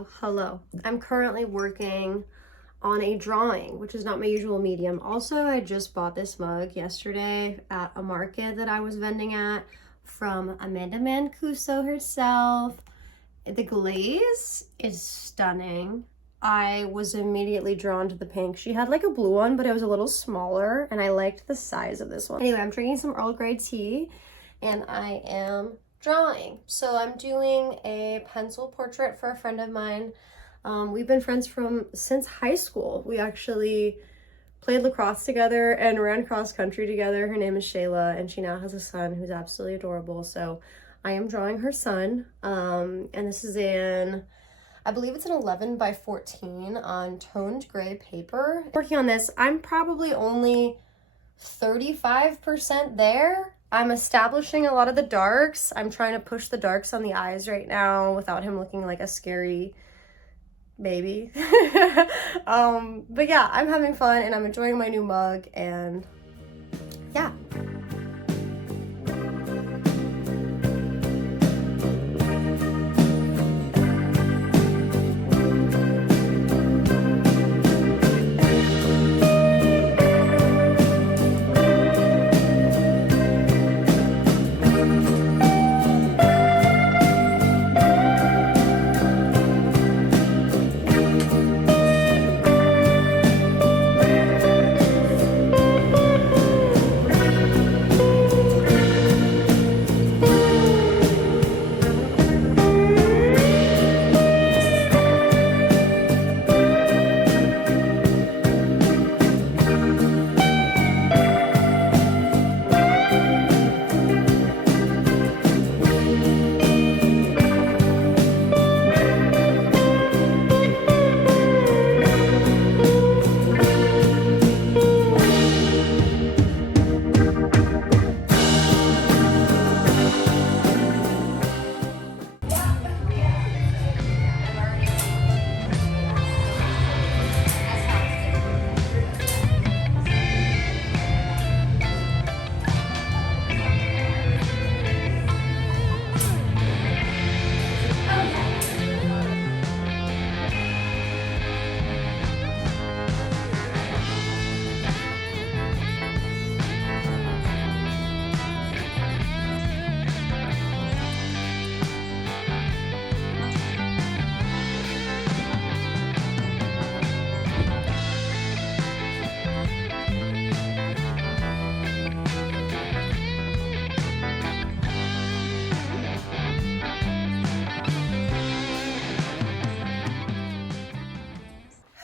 So, hello. I'm currently working on a drawing, which is not my usual medium. Also, I just bought this mug yesterday at a market that I was vending at from Amanda Mancuso herself. The glaze is stunning. I was immediately drawn to the pink. She had like a blue one, but it was a little smaller, and I liked the size of this one. Anyway, I'm drinking some Earl Grey tea, and I am drawing. So I'm doing a pencil portrait for a friend of mine. We've been friends since high school. We actually played lacrosse together and ran cross country together. Her name is Shayla, and she now has a son who's absolutely adorable. So I am drawing her son, and this is I believe it's an 11 by 14 on toned gray paper. Working on this, I'm probably only 35% there. I'm establishing a lot of the darks. I'm trying to push the darks on the eyes right now without him looking like a scary baby. But yeah, I'm having fun and I'm enjoying my new mug, and yeah.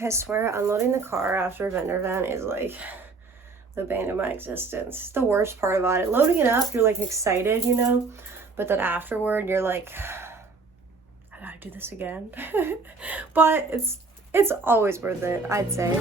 I swear, unloading the car after a vendor van is like the bane of my existence. It's the worst part about it. Loading it up, you're like excited, you know, but then afterward, you're like, I gotta do this again. But it's always worth it, I'd say.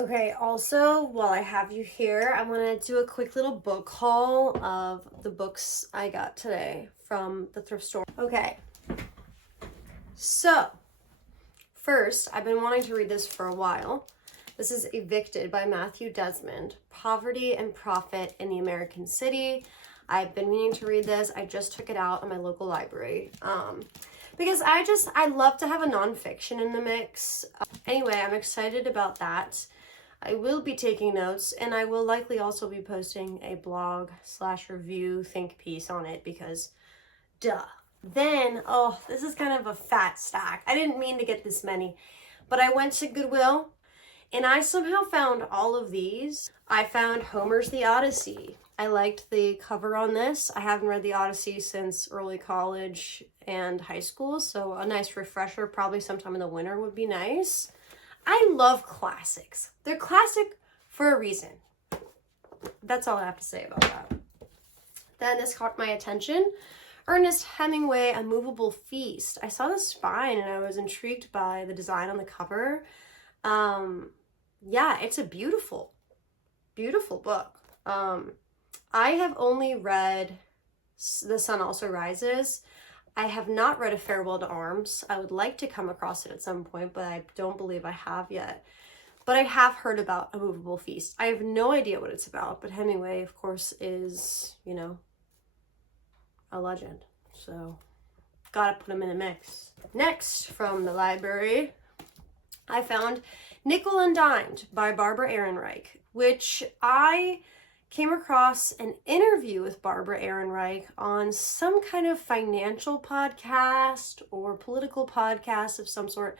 Okay, also, while I have you here, I'm gonna do a quick little book haul of the books I got today from the thrift store. Okay, so first, I've been wanting to read this for a while. This is Evicted by Matthew Desmond, Poverty and Profit in the American City. I've been meaning to read this. I just took it out in my local library because I love to have a nonfiction in the mix. Anyway, I'm excited about that. I will be taking notes, and I will likely also be posting a blog/review think piece on it because duh. Then, oh, this is kind of a fat stack. I didn't mean to get this many, but I went to Goodwill and I somehow found all of these. I found Homer's The Odyssey. I liked the cover on this. I haven't read The Odyssey since early college and high school, so a nice refresher probably sometime in the winter would be nice. I love classics. They're classic for a reason. That's all I have to say about that. Then this caught my attention. Ernest Hemingway, A Movable Feast. I saw the spine and I was intrigued by the design on the cover. Yeah, it's a beautiful, beautiful book. I have only read The Sun Also Rises. I have not read A Farewell to Arms. I would like to come across it at some point, but I don't believe I have yet. But I have heard about A Movable Feast. I have no idea what it's about, but Hemingway, of course, is, you know, a legend. So, gotta put him in a mix. Next, from the library, I found Nickel and Dimed by Barbara Ehrenreich, which I came across an interview with Barbara Ehrenreich on some kind of financial podcast or political podcast of some sort.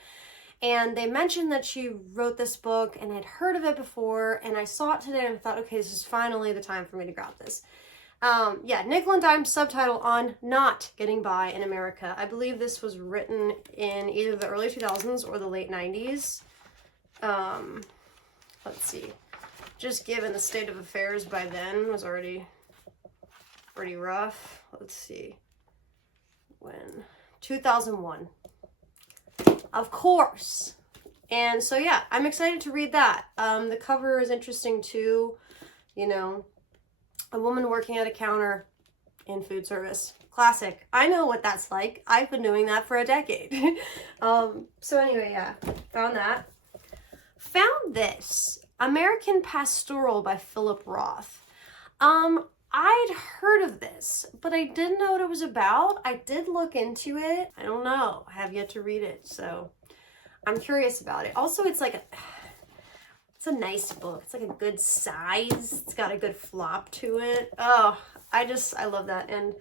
And they mentioned that she wrote this book, and I'd heard of it before, and I saw it today and I thought, okay, this is finally the time for me to grab this. Yeah, Nickel and Dime, subtitle on Not Getting By in America. I believe this was written in either the early 2000s or the late 90s. Let's see. Just given the state of affairs by then was already pretty rough. Let's see. When? 2001. Of course. And so, yeah, I'm excited to read that. The cover is interesting too. You know, a woman working at a counter in food service. Classic. I know what that's like. I've been doing that for a decade. So anyway, yeah, found that. Found this. American Pastoral by Philip Roth. I'd heard of this, but I didn't know what it was about. I did look into it. I don't know. I have yet to read it, so I'm curious about it. Also, it's like it's a nice book. It's like a good size. It's got a good flop to it. Oh, I love that. And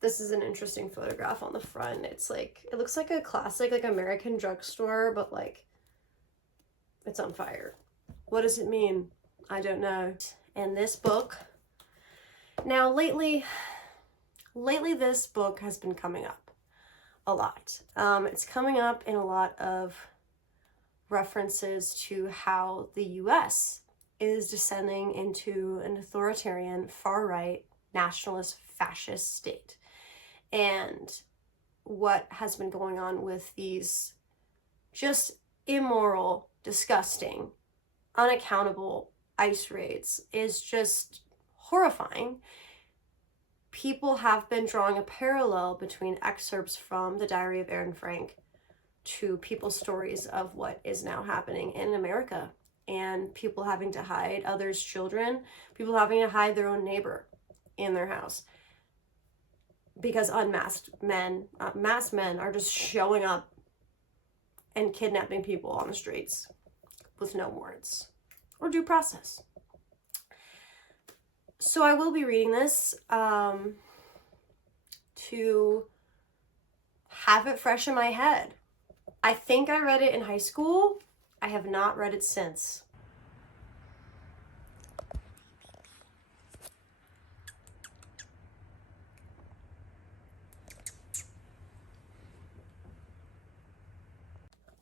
this is an interesting photograph on the front. It's like, it looks like a classic, like American drugstore, but like it's on fire. What does it mean? I don't know. And this book, now lately this book has been coming up a lot. It's coming up in a lot of references to how the US is descending into an authoritarian, far-right, nationalist, fascist state. And what has been going on with these just immoral, disgusting, unaccountable ICE raids is just horrifying. People have been drawing a parallel between excerpts from the Diary of Anne Frank to people's stories of what is now happening in America, and people having to hide others' children, people having to hide their own neighbor in their house because masked men are just showing up and kidnapping people on the streets with no warrants or due process. So I will be reading this to have it fresh in my head. I think I read it in high school. I have not read it since.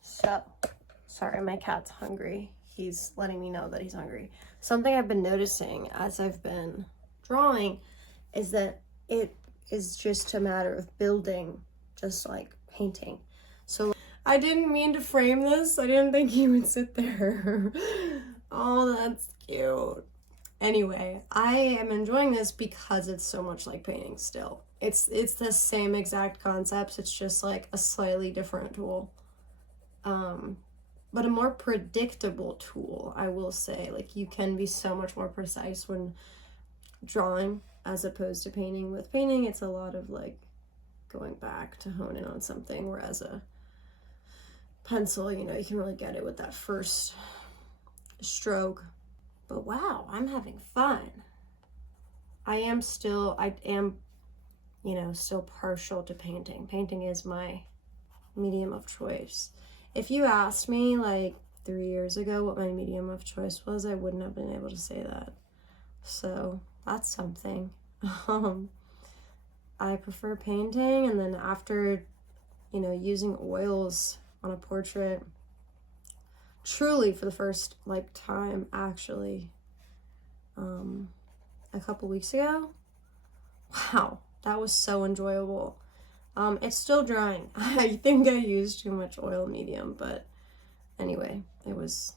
So, sorry, my cat's hungry. He's letting me know that he's hungry. Something I've been noticing as I've been drawing is that it is just a matter of building, just like painting. So I didn't mean to frame this. I didn't think he would sit there. Oh, that's cute. Anyway, I am enjoying this because it's so much like painting still. It's the same exact concepts. It's just like a slightly different tool. But a more predictable tool, I will say. Like, you can be so much more precise when drawing as opposed to painting. With painting, it's a lot of like going back to hone in on something, whereas a pencil, you know, you can really get it with that first stroke. But wow, I'm having fun. I am, you know, still partial to painting. Painting is my medium of choice. If you asked me like 3 years ago what my medium of choice was, I wouldn't have been able to say that. So that's something. I prefer painting, and then after, you know, using oils on a portrait, truly for the first like time actually, a couple weeks ago, wow, that was so enjoyable. It's still drying. I think I used too much oil medium, but anyway, it was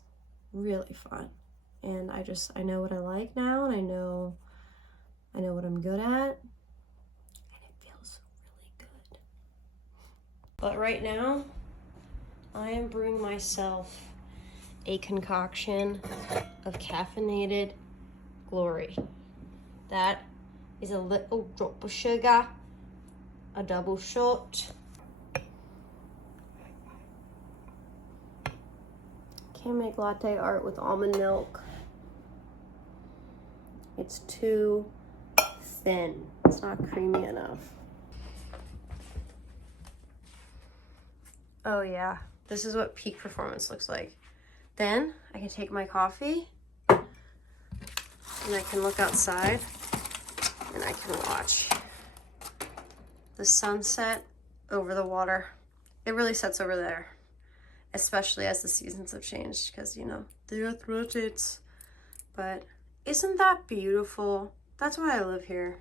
really fun. And I know what I like now, and I know what I'm good at, and it feels really good. But right now, I am brewing myself a concoction of caffeinated glory. That is a little drop of sugar, a double shot. Can't make latte art with almond milk. It's too thin. It's not creamy enough. Oh yeah, this is what peak performance looks like. Then I can take my coffee and I can look outside and I can watch the sunset over the water. It really sets over there, especially as the seasons have changed because, you know, the earth rotates. But isn't that beautiful? That's why I live here.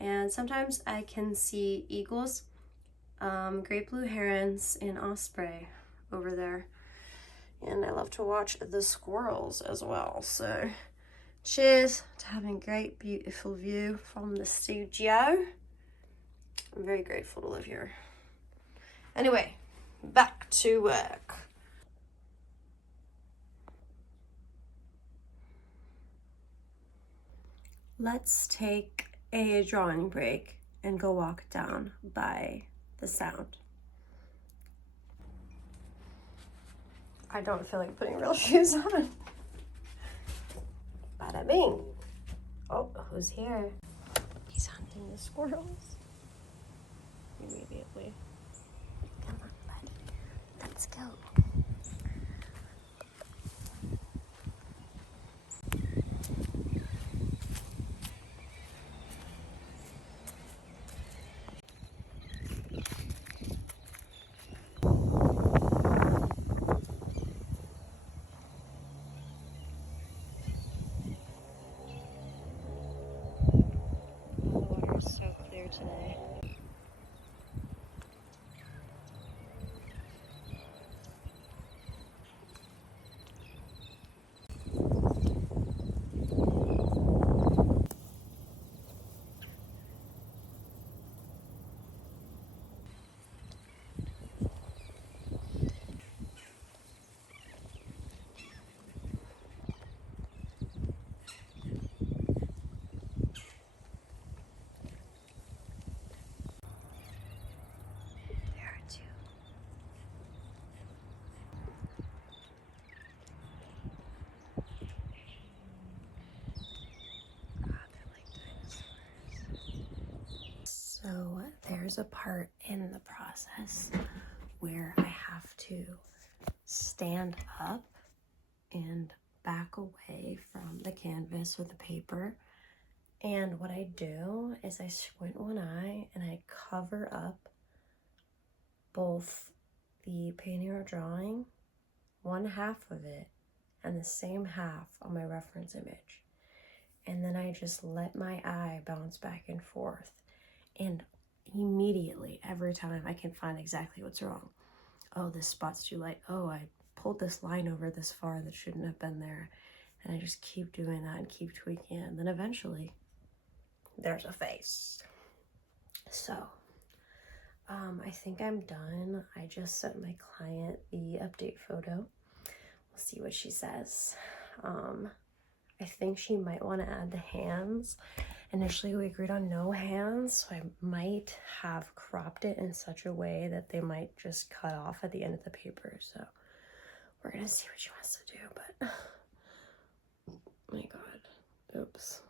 And sometimes I can see eagles, great blue herons, and osprey over there. And I love to watch the squirrels as well. So cheers to having a great, beautiful view from the studio. I'm very grateful to live here. Anyway, back to work. Let's take a drawing break and go walk down by the sound. I don't feel like putting real shoes on. Bada bing. Oh, who's here? He's hunting the squirrels. Immediately. Come on, bud. Let's go. The water is so clear today. So there's a part in the process where I have to stand up and back away from the canvas with the paper. And what I do is I squint one eye and I cover up both the painting or drawing, one half of it, and the same half on my reference image. And then I just let my eye bounce back and forth. And immediately, every time, I can find exactly what's wrong. Oh, this spot's too light. Oh, I pulled this line over this far that shouldn't have been there. And I just keep doing that and keep tweaking it. And then eventually, there's a face. So, I think I'm done. I just sent my client the update photo. We'll see what she says. I think she might want to add the hands. Initially, we agreed on no hands, so I might have cropped it in such a way that they might just cut off at the end of the paper. So we're gonna see what she wants to do, but oh my God, oops.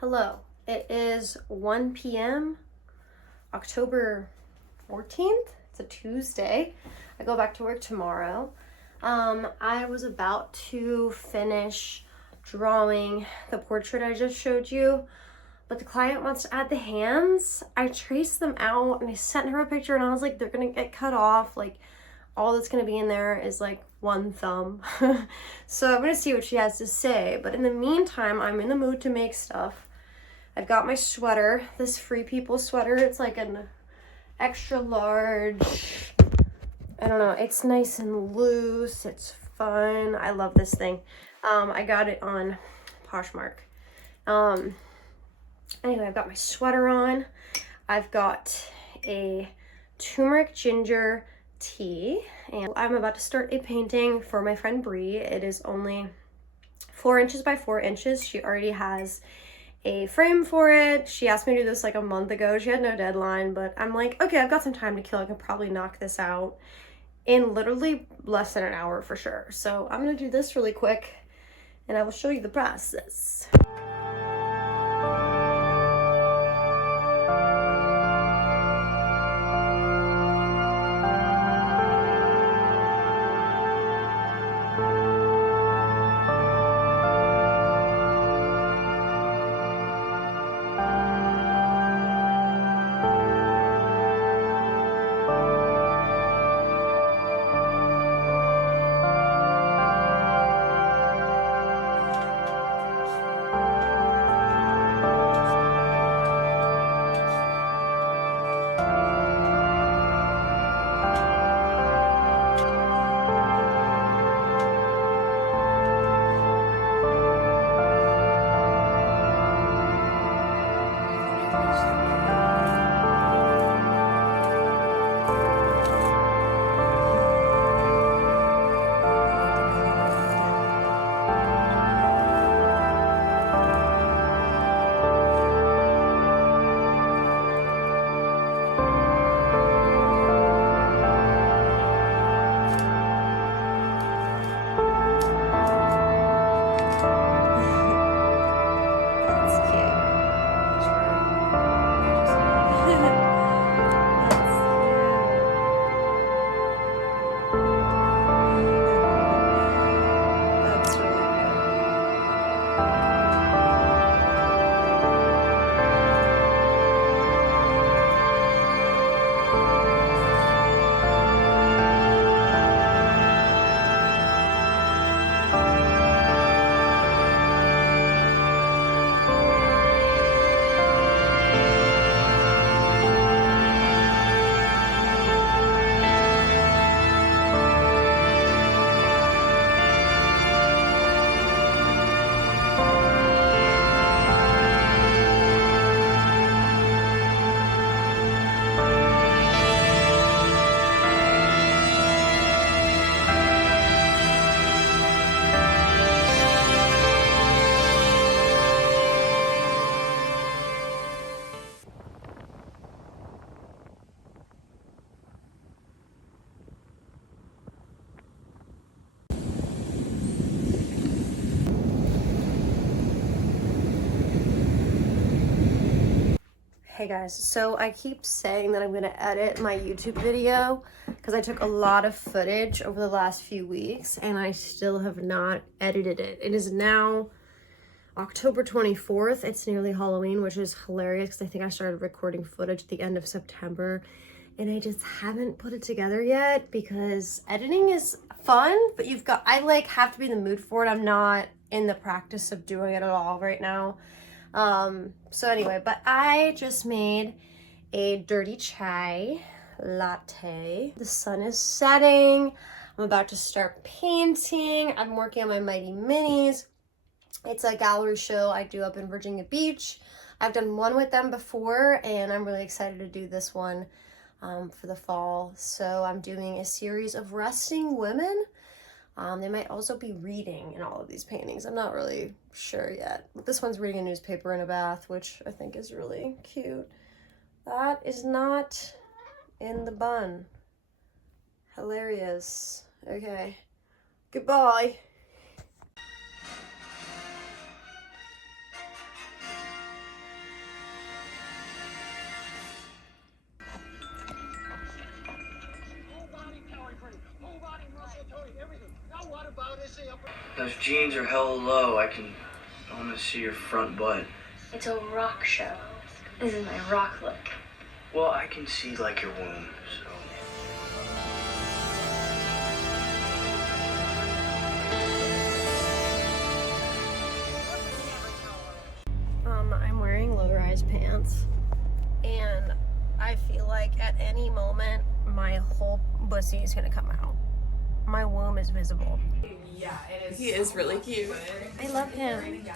Hello, it is 1 p.m. October 14th. It's a Tuesday. I go back to work tomorrow. I was about to finish drawing the portrait I just showed you, but the client wants to add the hands. I traced them out and I sent her a picture and I was like, they're gonna get cut off. Like, all that's going to be in there is like one thumb. So I'm going to see what she has to say. But in the meantime, I'm in the mood to make stuff. I've got my sweater, this Free People sweater. It's like an extra large. I don't know. It's nice and loose. It's fun. I love this thing. I got it on Poshmark. Anyway, I've got my sweater on. I've got a turmeric ginger tea, and I'm about to start a painting for my friend Bree. It is only 4 inches by 4 inches. She already has a frame for it. She asked me to do this like a month ago. She had no deadline, but I'm like, okay, I've got some time to kill. I can probably knock this out in literally less than an hour for sure. So I'm gonna do this really quick and I will show you the process. Hey guys, so I keep saying that I'm gonna edit my YouTube video because I took a lot of footage over the last few weeks and I still have not edited it. It is now October 24th. It's nearly Halloween, which is hilarious because I think I started recording footage at the end of September and I just haven't put it together yet because editing is fun, but I like have to be in the mood for it. I'm not in the practice of doing it at all right now. So anyway, but I just made a dirty chai latte. The sun is setting. I'm about to start painting. I'm working on my Mighty Minis. It's a gallery show I do up in Virginia Beach. I've done one with them before and I'm really excited to do this one for the fall. So I'm doing a series of resting women. They might also be reading in all of these paintings. I'm not really sure yet. But this one's reading a newspaper in a bath, which I think is really cute. That is not in the bun. Hilarious. Okay. Goodbye. Those jeans are hella low. I want to see your front butt. It's a rock show. This is my rock look. Well, I can see like your womb, so. my whole pussy is gonna come out. My womb is visible. He is really cute. I love him.